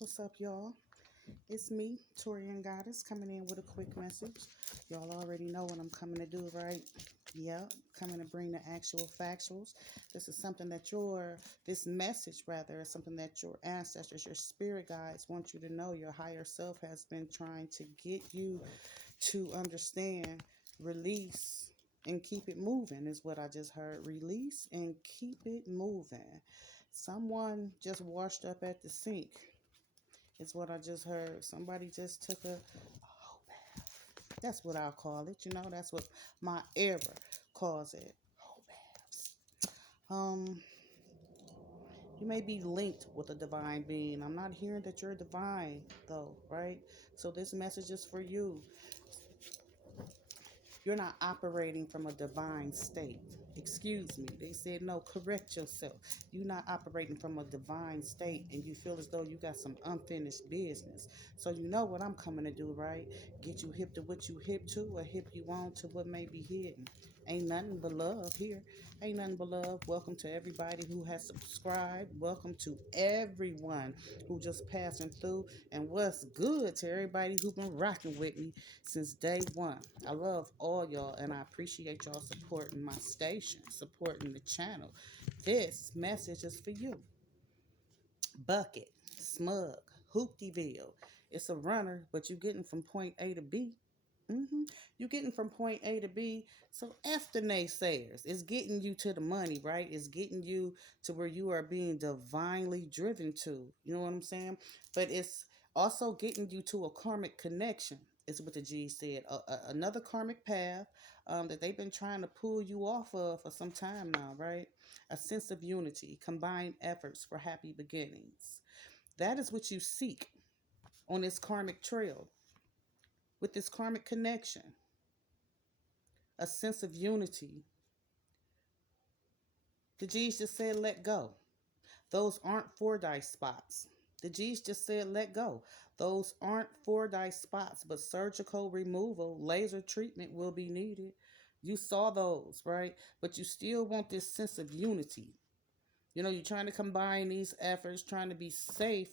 What's up, y'all? It's me, Torian Goddess, coming in with a quick message. Y'all already know what I'm coming to do, right? Yep, coming to bring the actual factuals. This is something that this message rather, is something that your ancestors, your spirit guides want you to know. Your higher self has been trying to get you to understand, release, and keep it moving, is what I just heard. Release and keep it moving. Someone just washed up at the sink. It's what I just heard. Somebody just took a whole bath. That's what I'll call it. That's what my era calls it. Whole baths. You may be linked with a divine being. I'm not hearing that you're divine, though, right? So this message is for you. You're not operating from a divine state. Excuse me. They said, no, correct yourself. You're not operating from a divine state and you feel as though you got some unfinished business. So you know what I'm coming to do, right? Get you hip to what you hip to or hip you on to what may be hidden. Ain't nothing but love here. Ain't nothing but love. Welcome to everybody who has subscribed. Welcome to everyone who just passing through. And what's good to everybody who been rocking with me since day one. I love all y'all and I appreciate y'all supporting my station, supporting the channel. This message is for you. Bucket, smug, hooptyville. It's a runner, but you're getting from point A to B. You're getting from point A to B. So F the naysayers. It's getting you to the money, right? It's getting you to where you are being divinely driven to. You know what I'm saying? But it's also getting you to a karmic connection. Is what the G said. Another karmic path that they've been trying to pull you off of for some time now, right? A sense of unity, combined efforts for happy beginnings. That is what you seek on this karmic trail with this karmic connection. A sense of unity. The G's just said, let go. Those aren't FORDYCE spots. The G's just said, let go. Those aren't FORDYCE spots, but surgical removal, laser treatment will be needed. You saw those, right? But you still want this sense of unity. You're trying to combine these efforts, trying to be safe,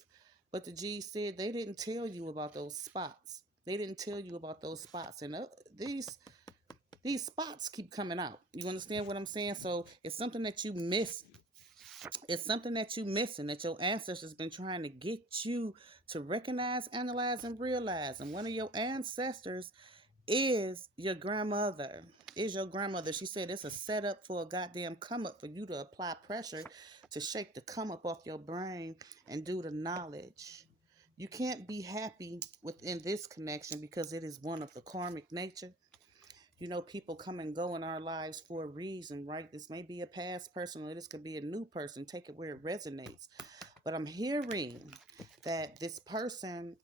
but the G said they didn't tell you about those spots. They didn't tell you about those spots. And these spots keep coming out. You understand what I'm saying? So it's something that you miss. It's something that you missing, that your ancestors been trying to get you to recognize, analyze, and realize. And one of your ancestors is your grandmother. She said it's a setup for a goddamn come up for you to apply pressure to shake the come up off your brain and do the knowledge. You can't be happy within this connection because it is one of the karmic nature. People come and go in our lives for a reason, right? This may be a past person or this could be a new person. Take it where it resonates. But I'm hearing that this person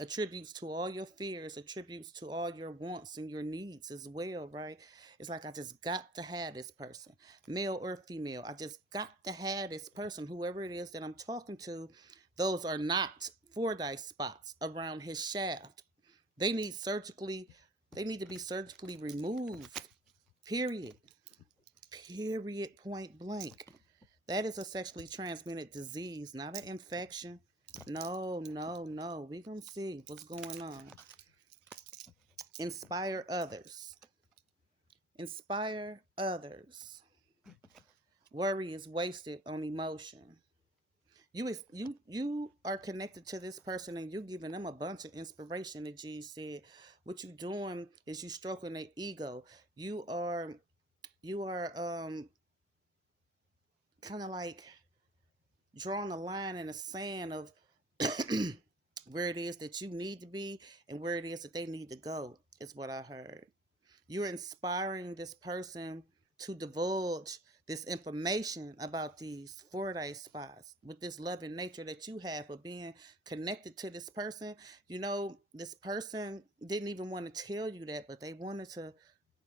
attributes to all your fears, attributes to all your wants and your needs as well, right? It's like, I just got to have this person, male or female. I just got to have this person, whoever it is that I'm talking to. Those are not FORDYCE spots around his shaft. They need to be surgically removed. Period. Period. Point blank. That is a sexually transmitted disease, not an infection. No, no, no. We gonna see what's going on. Inspire others. Inspire others. Worry is wasted on emotion. You are connected to this person and you're giving them a bunch of inspiration. The G said, what you doing is you stroking their ego. You are kind of like drawing a line in the sand of where it is that you need to be and where it is that they need to go, is what I heard. You're inspiring this person to divulge this information about these FORDYCE spots with this loving nature that you have of being connected to this person. This person didn't even want to tell you that, but they wanted to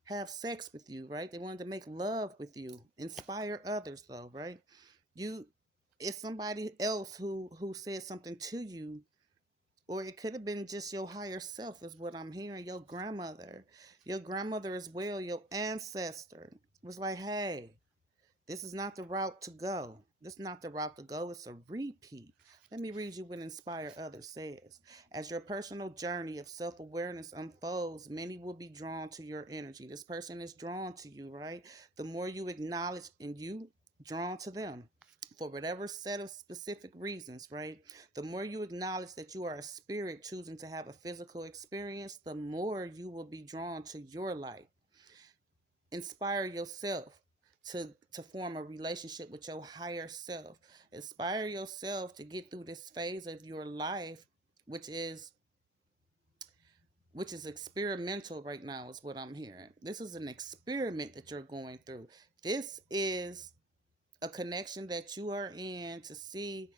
have sex with you, right? They wanted to make love with you. Inspire others, though, right? It's somebody else who said something to you, or it could have been just your higher self, is what I'm hearing. Your grandmother as well, your ancestor was like, hey, this is not the route to go. This is not the route to go, it's a repeat. Let me read you what Inspire Others says. As your personal journey of self awareness unfolds, many will be drawn to your energy. This person is drawn to you, right? The more you acknowledge and you drawn to them for whatever set of specific reasons, right? The more you acknowledge that you are a spirit choosing to have a physical experience, the more you will be drawn to your light. Inspire yourself to form a relationship with your higher self. Inspire yourself to get through this phase of your life, which is which is experimental right now, is what I'm hearing. This is an experiment that you're going through. This is a connection that you are in to see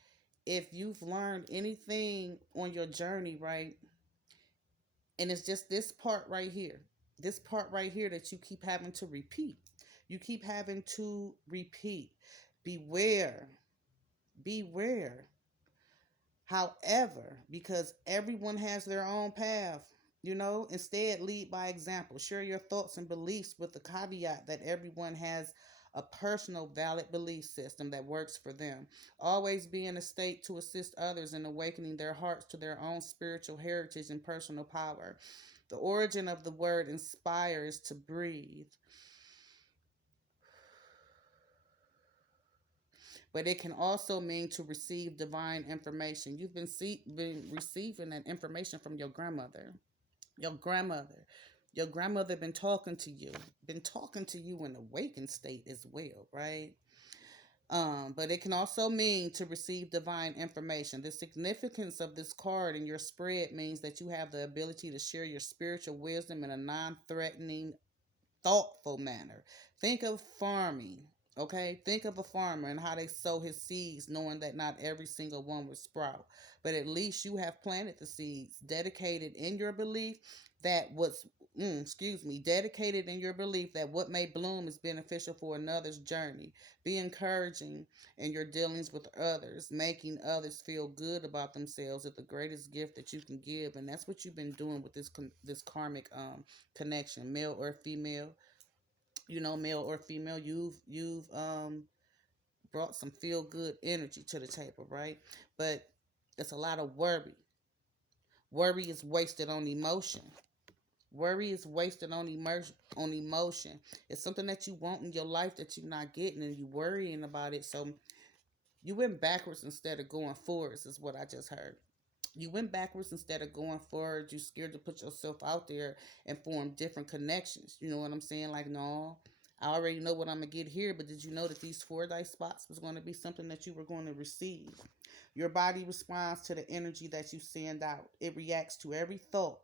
if you've learned anything on your journey, right? And it's just this part right here. This part right here that you keep having to repeat. You keep having to repeat. Beware. Beware. However, because everyone has their own path, instead lead by example. Share your thoughts and beliefs with the caveat that everyone has a personal, valid belief system that works for them. Always be in a state to assist others in awakening their hearts to their own spiritual heritage and personal power. The origin of the word inspire is to breathe, but it can also mean to receive divine information. You've been receiving that information from your grandmother. Your grandmother. Your grandmother been talking to you in awakened state as well, right? But it can also mean to receive divine information. The significance of this card in your spread means that you have the ability to share your spiritual wisdom in a non threatening, thoughtful manner. Think of farming, okay? Think of a farmer and how they sow his seeds, knowing that not every single one will sprout. But at least you have planted the seeds, dedicated in your belief that dedicated in your belief that what may bloom is beneficial for another's journey. Be encouraging in your dealings with others. Making others feel good about themselves is the greatest gift that you can give, and that's what you've been doing with this karmic connection, male or female. Male or female, you've brought some feel good energy to the table, right? But it's a lot of worry. Worry is wasted on emotion. Worry is wasted on emotion. It's something that you want in your life that you're not getting, and you worrying about it. So you went backwards instead of going forwards, is what I just heard. You went backwards instead of going forward. You scared to put yourself out there and form different connections. You know what I'm saying? Like, no, I already know what I'm gonna get here, but did you know that these FORDYCE spots was going to be something that you were going to receive? Your body responds to the energy that you send out. It reacts to every thought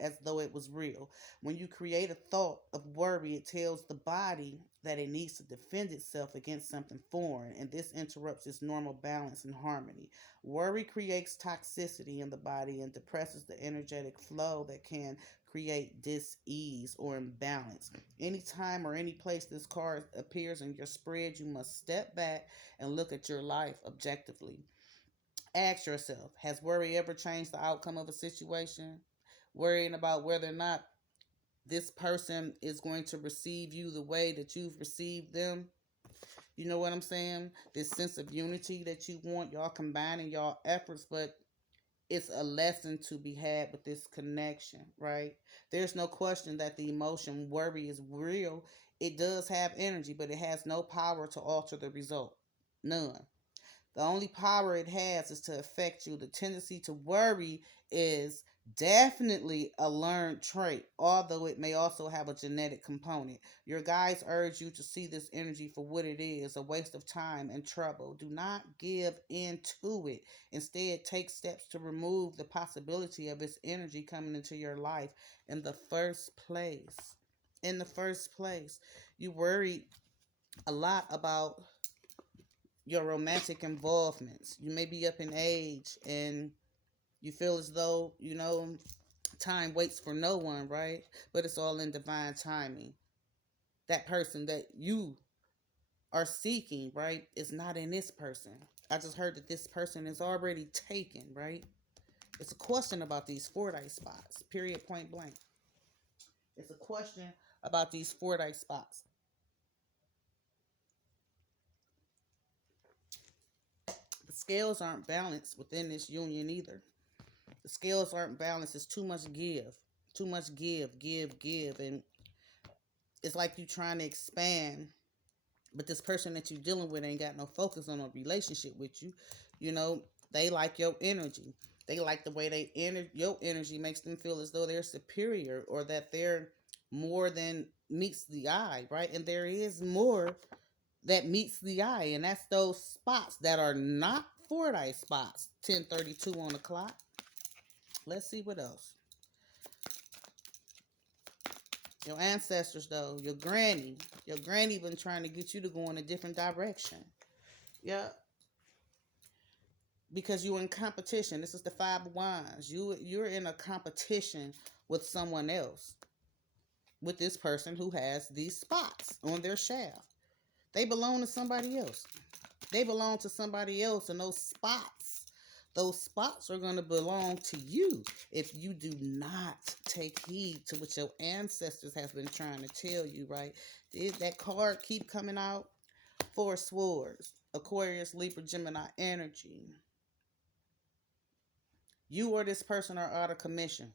as though it was real. When you create a thought of worry, it tells the body that it needs to defend itself against something foreign, and this interrupts its normal balance and harmony. Worry creates toxicity in the body and depresses the energetic flow that can create dis-ease or imbalance. Anytime or any place this card appears in your spread, you must step back and look at your life objectively. Ask yourself, has worry ever changed the outcome of a situation? Worrying about whether or not this person is going to receive you the way that you've received them. You know what I'm saying? This sense of unity that you want, y'all combining y'all efforts, but it's a lesson to be had with this connection, right? There's no question that the emotion worry is real. It does have energy, but it has no power to alter the result. None. The only power it has is to affect you. The tendency to worry is definitely a learned trait, although it may also have a genetic component. Your guides urge you to see this energy for what it is, a waste of time and trouble. Do not give in to it. Instead, take steps to remove the possibility of its energy coming into your life in the first place. In the first place, you worry a lot about your romantic involvements. You may be up in age and you feel as though, time waits for no one, right? But it's all in divine timing. That person that you are seeking, right, is not in this person. I just heard that this person is already taken, right? It's a question about these FORDYCE spots, period, point blank. It's a question about these FORDYCE spots. Scales aren't balanced within this union either. The scales aren't balanced. It's too much give. Too much give. And it's like you trying to expand, but this person that you're dealing with ain't got no focus on a relationship with you. You know, they like your energy. They like the way your energy makes them feel as though they're superior or that they're more than meets the eye, right? And there is more that meets the eye, and that's those spots that are not FORDYCE spots. 10:32 on the clock. Let's see what else. Your ancestors, though, your granny been trying to get you to go in a different direction. Yeah, because you're in competition. This is the Five of Wands. You're in a competition with someone else, with this person who has these spots on their shaft. They belong to somebody else. They belong to somebody else, and those spots are going to belong to you if you do not take heed to what your ancestors have been trying to tell you, right? Did that card keep coming out? Four Swords, Aquarius, Libra, Gemini energy. You or this person are out of commission.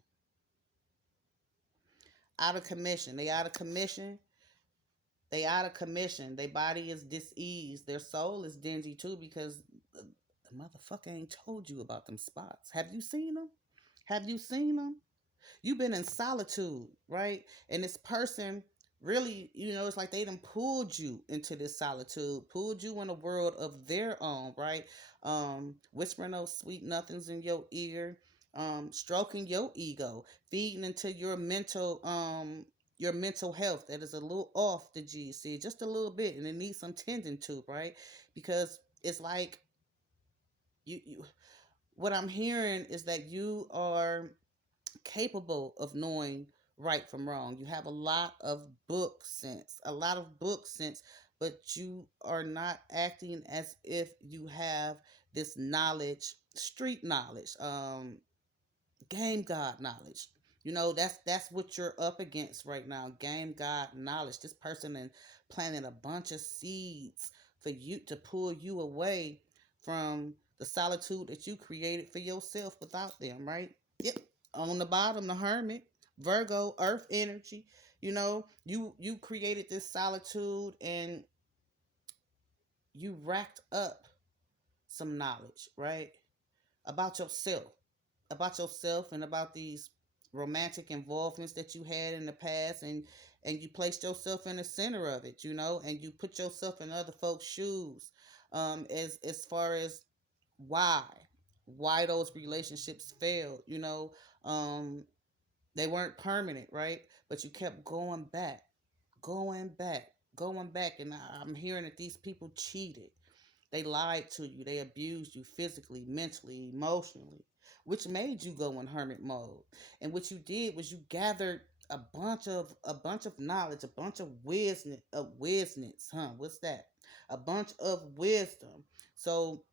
Out of commission. They out of commission. They out of commission. Their body is diseased. Their soul is dingy too because the motherfucker ain't told you about them spots. Have you seen them? Have you seen them? You've been in solitude, right? And this person really, it's like they done pulled you into this solitude, pulled you in a world of their own, right? Whispering those sweet nothings in your ear, stroking your ego, feeding into your mental health that is a little off the GC, just a little bit, and it needs some tending to, right? Because it's like you what I'm hearing is that you are capable of knowing right from wrong. You have a lot of book sense, but you are not acting as if you have this knowledge, street knowledge, game god knowledge. That's what you're up against right now. Game god knowledge. This person and planted a bunch of seeds for you to pull you away from the solitude that you created for yourself without them, right? Yep. On the bottom, the Hermit, Virgo, Earth energy. You created this solitude and you racked up some knowledge, right? About yourself, and about these romantic involvements that you had in the past, and you placed yourself in the center of it, and you put yourself in other folks' shoes, as far as why those relationships failed. Um, they weren't permanent, right? But you kept going back, going back, and I'm hearing that these people cheated. They lied to you. They abused you physically, mentally, emotionally, which made you go in hermit mode. And what you did was you gathered a bunch of knowledge, a bunch of wisness, huh? What's that? A bunch of wisdom. So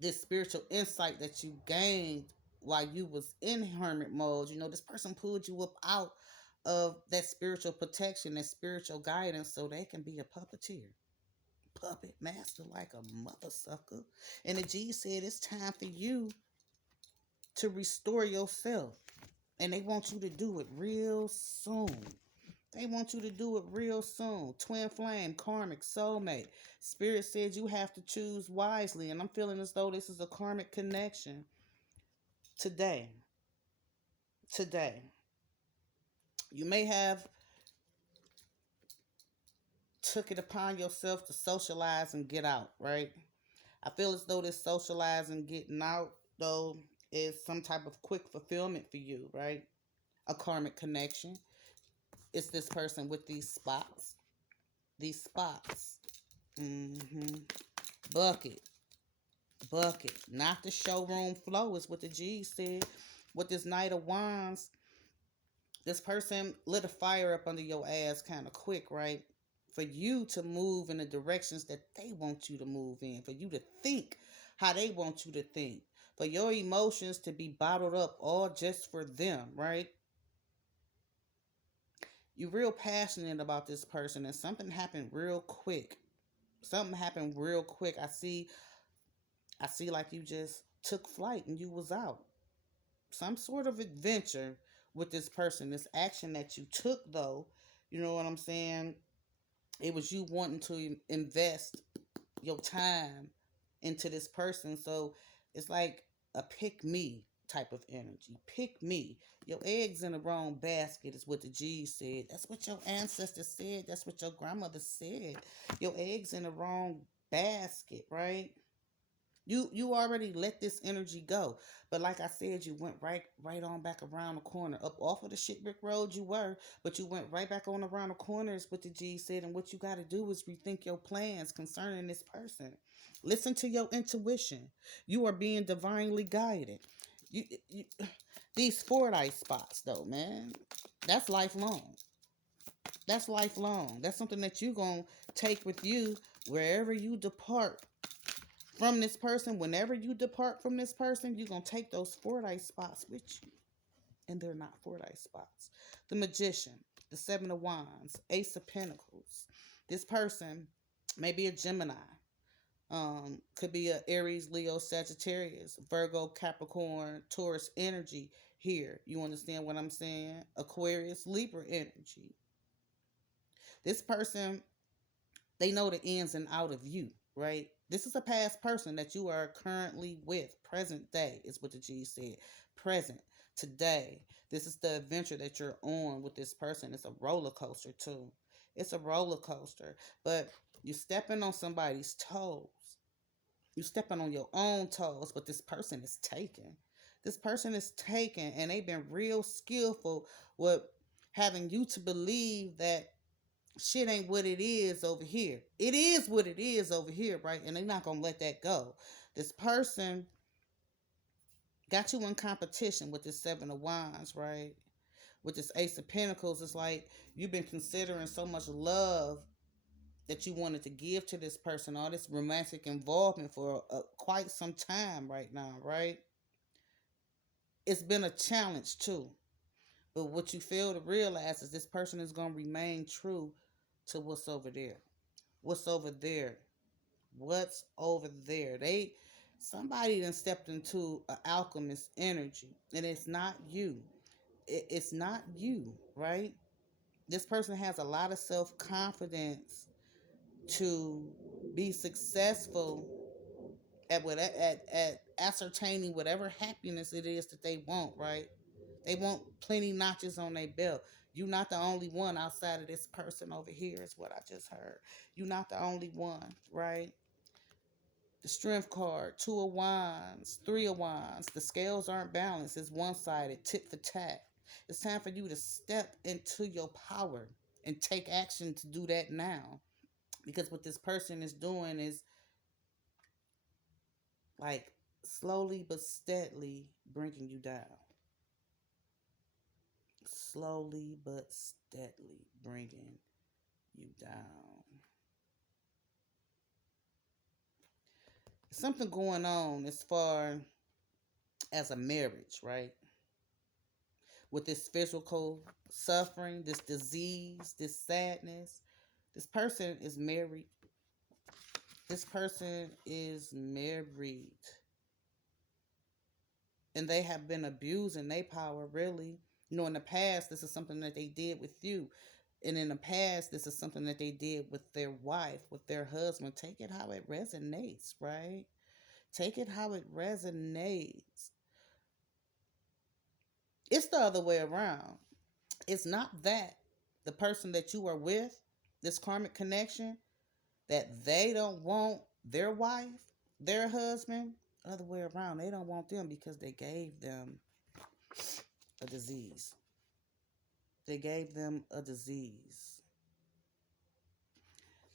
this spiritual insight that you gained while you was in hermit mode, this person pulled you up out of that spiritual protection, that spiritual guidance, so they can be a puppeteer, puppet master, like a mother sucker. And the G said it's time for you to restore yourself. And they want you to do it real soon. They want you to do it real soon. Twin flame, karmic, soulmate. Spirit said you have to choose wisely. And I'm feeling as though this is a karmic connection. Today. You may have took it upon yourself to socialize and get out, right? I feel as though this socializing, getting out, though, is some type of quick fulfillment for you, right? A karmic connection. It's this person with these spots. These spots. Mm-hmm. Bucket. Not the showroom flow is what the G said. With this Knight of Wands, this person lit a fire up under your ass kind of quick, right? For you to move in the directions that they want you to move in. For you to think how they want you to think. For your emotions to be bottled up all just for them, right? You're real passionate about this person, and something happened real quick. I see I see like you just took flight and you was out. Some sort of adventure with this person. This action that you took, though, you know what I'm saying? It was you wanting to invest your time into this person. So it's like a pick me type of energy. Pick me. Your eggs in the wrong basket is what the G's said. That's what your ancestors said. That's what your grandmother said. Your eggs in the wrong basket, right? You already let this energy go. But like I said, you went right on back around the corner. Up off of the shit brick road you were, but you went right back on around the corners what the G said, and what you gotta do is rethink your plans concerning this person. Listen to your intuition. You are being divinely guided. You these FORDYCE spots though, man. That's lifelong. That's lifelong. That's something that you gonna take with you wherever you depart from this person. Whenever you depart from this person, you're going to take those FORDYCE spots with you. And they're not FORDYCE spots. The Magician, the Seven of Wands, Ace of Pentacles. This person may be a Gemini. Could be a Aries, Leo, Sagittarius, Virgo, Capricorn, Taurus energy here. You understand what I'm saying? Aquarius, Libra energy. This person, they know the ins and out of you, right? This is a past person that you are currently with. Present day is what the G said. Present, today. This is the adventure that you're on with this person. It's a roller coaster too. It's a roller coaster. But you're stepping on somebody's toes. You're stepping on your own toes, but this person is taken. This person is taken, and they've been real skillful with having you to believe that shit ain't what it is over here. It is what it is over here, right? And they're not gonna let that go. This person got you in competition with this Seven of Wands, right? With this Ace of Pentacles, it's like you've been considering so much love that you wanted to give to this person, all this romantic involvement for quite some time right now, right? It's been a challenge too. But what you fail to realize is this person is going to remain true to what's over there. What's over there? What's over there? Somebody then stepped into an alchemist energy, and it's not you. It's not you, right? This person has a lot of self confidence to be successful at ascertaining whatever happiness it is that they want, right? They want plenty notches on their belt. You're not the only one outside of this person over here, is what I just heard. You're not the only one, right? The strength card, two of wands, three of wands. The scales aren't balanced. It's one-sided, tit for tat. It's time for you to step into your power and take action to do that now. Because what this person is doing is like slowly but steadily bringing you down. Slowly but steadily bringing you down. Something going on as far as a marriage, right? With this physical suffering, this disease, this sadness. This person is married. This person is married. And they have been abusing their power, really. You know, in the past, this is something that they did with you. And in the past, this is something that they did with their wife, with their husband. Take it how it resonates, right? Take it how it resonates. It's the other way around. It's not that the person that you are with, this karmic connection, that they don't want their wife, their husband. Other way around, they don't want them because they gave them a disease. They gave them a disease.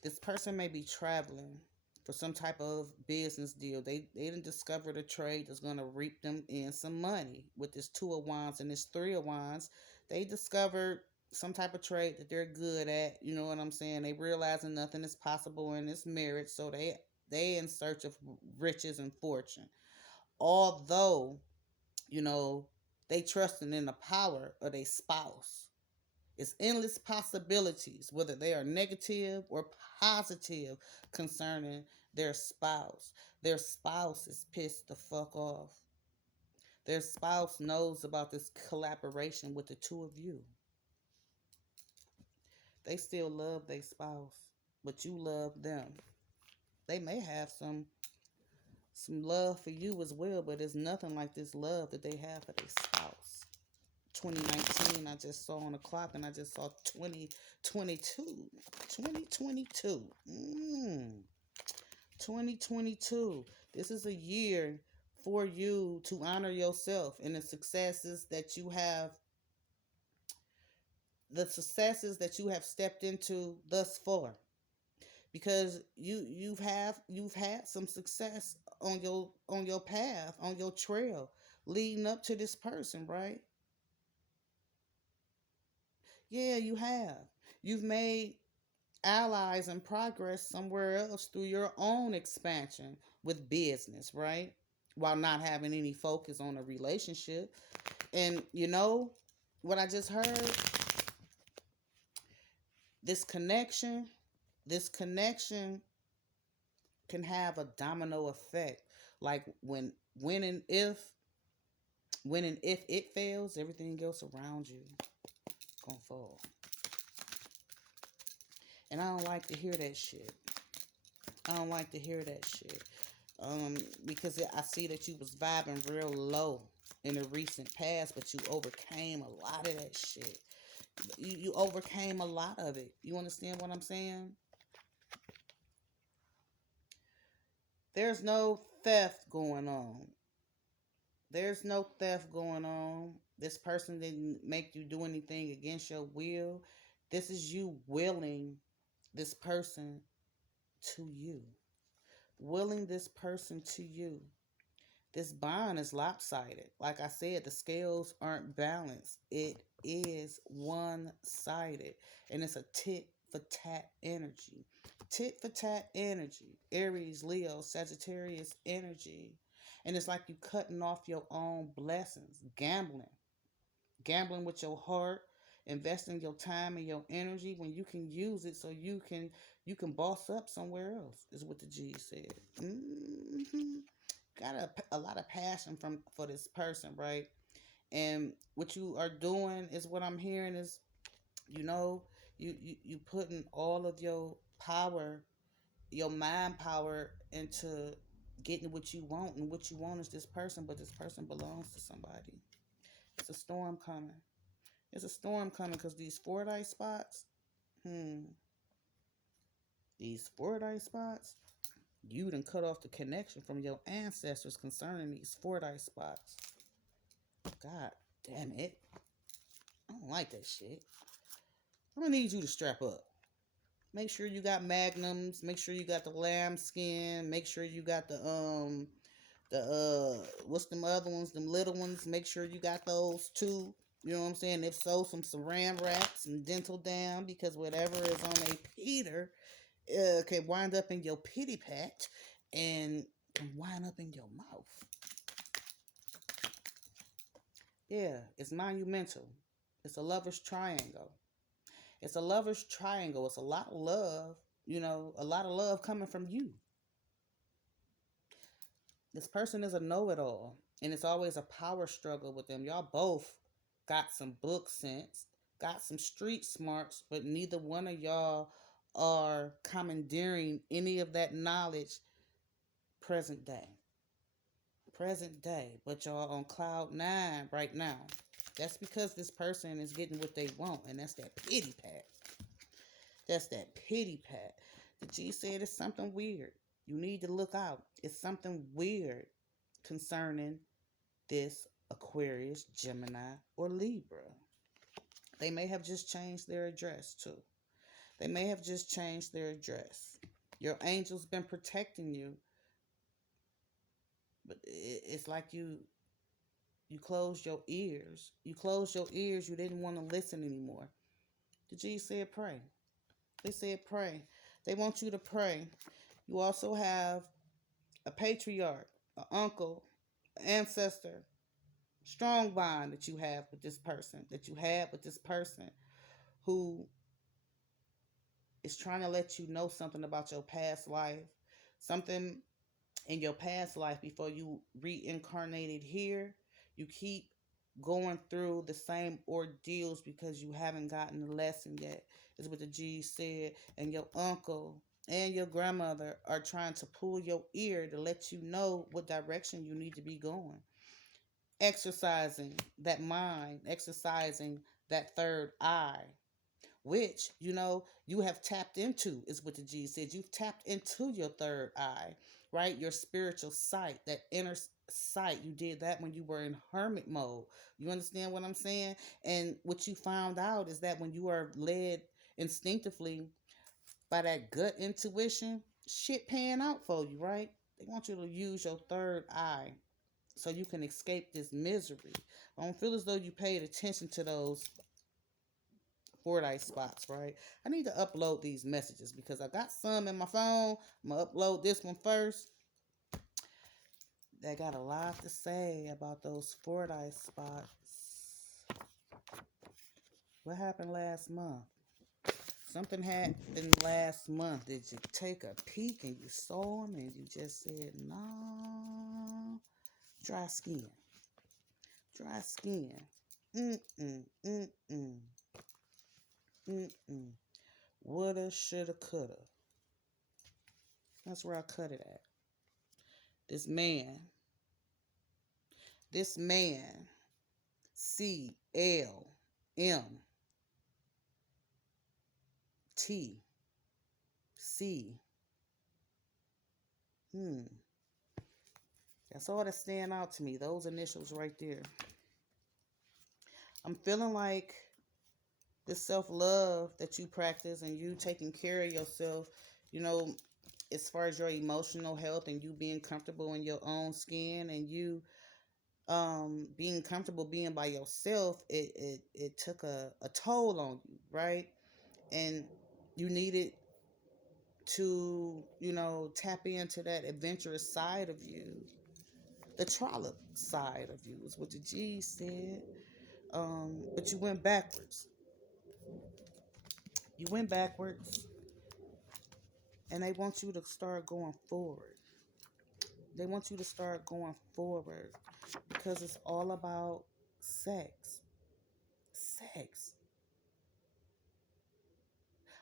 This person may be traveling for some type of business deal. They didn't discover a trade that's going to reap them in some money. With this two of wands and this three of wands, they discovered some type of trade that they're good at. You know what I'm saying? They realizing nothing is possible in this marriage, so they in search of riches and fortune. Although, you know, they trusting in the power of their spouse. It's endless possibilities, whether they are negative or positive, concerning their spouse. Their spouse is pissed the fuck off. Their spouse knows about this collaboration with the two of you. They still love their spouse, but you love them. They may have some love for you as well, but it's nothing like this love that they have for their spouse. 2019, I just saw on the clock, and I just saw 2022. 2022. 2022. This is a year for you to honor yourself and the successes that you have stepped into thus far, because you've had some success on your path, on your trail leading up to this person, right? Yeah, you have. You've made allies and progress somewhere else through your own expansion with business, right? While not having any focus on a relationship. And you know what I just heard? This connection, this connection can have a domino effect. Like when and if it fails, everything else around you gonna fall. And I don't like to hear that shit. I don't like to hear that shit. Because I see that you was vibing real low in the recent past, but you overcame a lot of that shit. You overcame a lot of it. You understand what I'm saying? There's no theft going on. There's no theft going on. This person didn't make you do anything against your will. This is you willing this person to you. Willing this person to you. This bond is lopsided. Like I said, the scales aren't balanced. It is one sided. And it's a tit for tat energy. Tit for tat energy. Aries, Leo, Sagittarius energy. And it's like you cutting off your own blessings. Gambling. Gambling with your heart. Investing your time and your energy when you can use it so you can boss up somewhere else, is what the G said. Got a lot of passion for this person, right? And what you are doing is, what I'm hearing is, you know, you putting all of your power, your mind power, into getting what you want, and what you want is this person, but this person belongs to somebody. It's a storm coming. It's a storm coming because these FORDYCE spots, these FORDYCE spots, you done cut off the connection from your ancestors concerning these FORDYCE spots. God damn it. I don't like that shit. I'm gonna need you to strap up. Make sure you got magnums. Make sure you got the lamb skin. Make sure you got the what's them other ones, them little ones. Make sure you got those too. You know what I'm saying? If so, some saran wrap, some dental dam, because whatever is on a Peter can wind up in your pity pat and can wind up in your mouth. Yeah, it's monumental. It's a lover's triangle. It's a lover's triangle. It's a lot of love, a lot of love coming from you. This person is a know-it-all, and it's always a power struggle with them. Y'all both got some book sense, got some street smarts, but neither one of y'all are commandeering any of that knowledge present day. Present day, but y'all on cloud nine right now. That's because this person is getting what they want, and that's that pity pat. That's that pity pat. The G said it's something weird. You need to look out. It's something weird concerning this Aquarius, Gemini, or Libra. They may have just changed their address too. They may have just changed their address. Your angel's been protecting you, but it's like you closed your ears. You closed your ears. You didn't want to listen anymore. The G said pray. They said pray. They want you to pray. You also have a patriarch, an uncle, an ancestor, strong bond that you have with this person, who is trying to let you know something about your past life Something in your past life before you reincarnated here, you keep going through the same ordeals because you haven't gotten the lesson yet, is what the G said. And your uncle and your grandmother are trying to pull your ear to let you know what direction you need to be going. Exercising that mind, exercising that third eye, which you have tapped into, is what the G said. You've tapped into your third eye, right? Your spiritual sight, that inner sight. You did that when you were in hermit mode. You understand what I'm saying? And what you found out is that when you are led instinctively by that gut intuition, shit paying out for you, right? They want you to use your third eye so you can escape this misery. I don't feel as though you paid attention to those FORDYCE spots, right? I need to upload these messages because I got some in my phone. I'm going to upload this one first. They got a lot to say about those FORDYCE spots. What happened last month? Something happened last month. Did you take a peek and you saw them and you just said, no? Dry skin. Dry skin. Mm-mm, mm-mm, mm-mm. Woulda, shoulda, coulda. That's where I cut it at. This man, CLMTC. That's all that stand out to me. Those initials right there. I'm feeling like the self-love that you practice and you taking care of yourself, you know, as far as your emotional health and you being comfortable in your own skin and you being comfortable being by yourself, it took a toll on you, right? And you needed to tap into that adventurous side of you, the trollop side of you, is what the G said. But you went backwards and they want you to start going forward. They want you to start going forward because it's all about sex.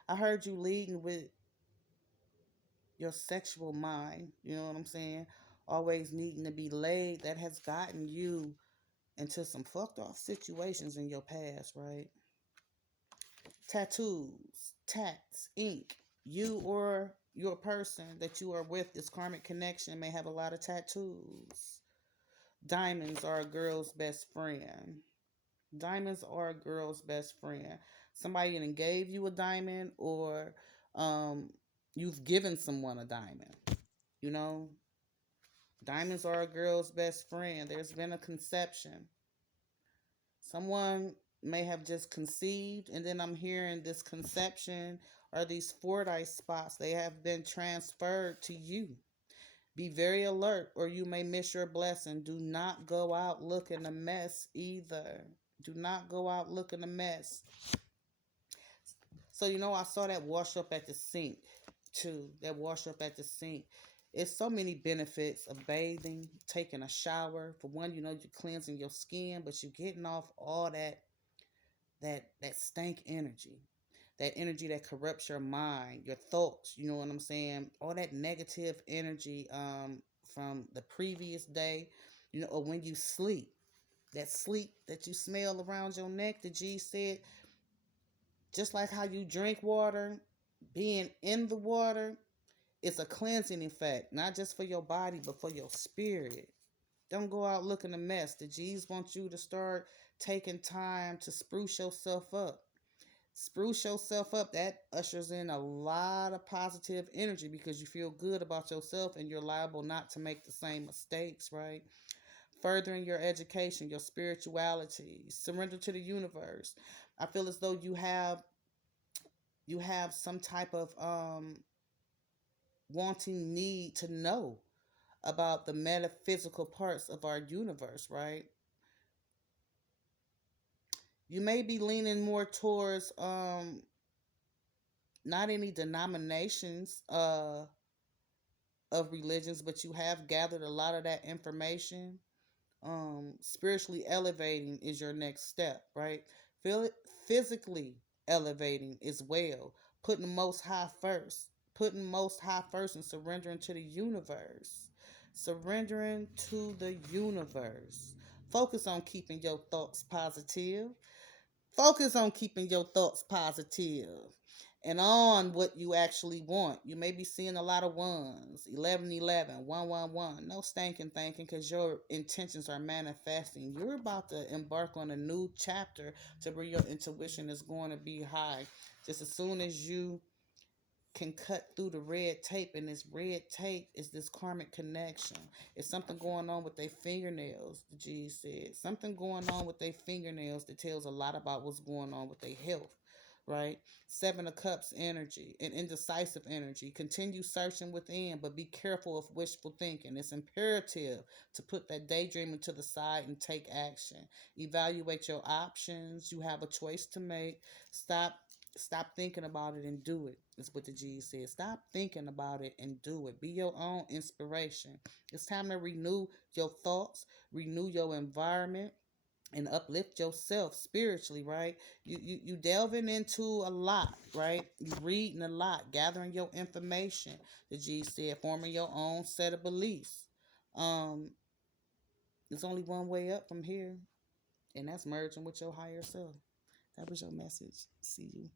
I heard you leading with your sexual mind, you know what I'm saying? Always needing to be laid. That has gotten you into some fucked off situations in your past, right? Tattoos, tats, ink. You or your person that you are with, this karmic connection, may have a lot of tattoos. Diamonds are a girl's best friend. Diamonds are a girl's best friend. Somebody even gave you a diamond, or you've given someone a diamond. You know, diamonds are a girl's best friend. There's been a conception. Someone may have just conceived, and then I'm hearing this conception or these FORDYCE spots, they have been transferred to you. Be very alert, or you may miss your blessing. Do not go out looking a mess either. Do not go out looking a mess. So, I saw that wash up at the sink too. That wash up at the sink. It's so many benefits of bathing, taking a shower. For one, you're cleansing your skin, but you're getting off all that stank energy. That energy that corrupts your mind, your thoughts, you know what I'm saying? All that negative energy from the previous day, or when you sleep. That sleep that you smell around your neck, the G said, just like how you drink water, being in the water, it's a cleansing effect, not just for your body, but for your spirit. Don't go out looking a mess. The G's want you to start taking time to spruce yourself up. Spruce yourself up. That ushers in a lot of positive energy because you feel good about yourself and you're liable not to make the same mistakes, right? Furthering your education, your spirituality, surrender to the universe. I feel as though you have some type of wanting need to know about the metaphysical parts of our universe, right? You may be leaning more towards not any denominations, of religions, but you have gathered a lot of that information. Spiritually elevating is your next step, right? Feel it. Physically elevating as well, putting most high first, putting most high first, and surrendering to the universe, surrendering to the universe. Focus on keeping your thoughts positive. Focus on keeping your thoughts positive and on what you actually want. You may be seeing a lot of ones, 11, 11, 1, 1, 1. No stinking thinking, because your intentions are manifesting. You're about to embark on a new chapter to where your intuition is going to be high. Just as soon as you can cut through the red tape, and this red tape is this karmic connection. It's something going on with their fingernails, the G said. Something going on with their fingernails that tells a lot about what's going on with their health, right? Seven of Cups energy and indecisive energy. Continue searching within, but be careful of wishful thinking. It's imperative to put that daydreaming to the side and take action. Evaluate your options. You have a choice to make. Stop thinking about it and do it. That's what the G said. Stop thinking about it and do it. Be your own inspiration. It's time to renew your thoughts, renew your environment, and uplift yourself spiritually, right? You delving into a lot, right? You reading a lot, gathering your information. The G said, forming your own set of beliefs. Um, there's only one way up from here, and that's merging with your higher self. That was your message. See you.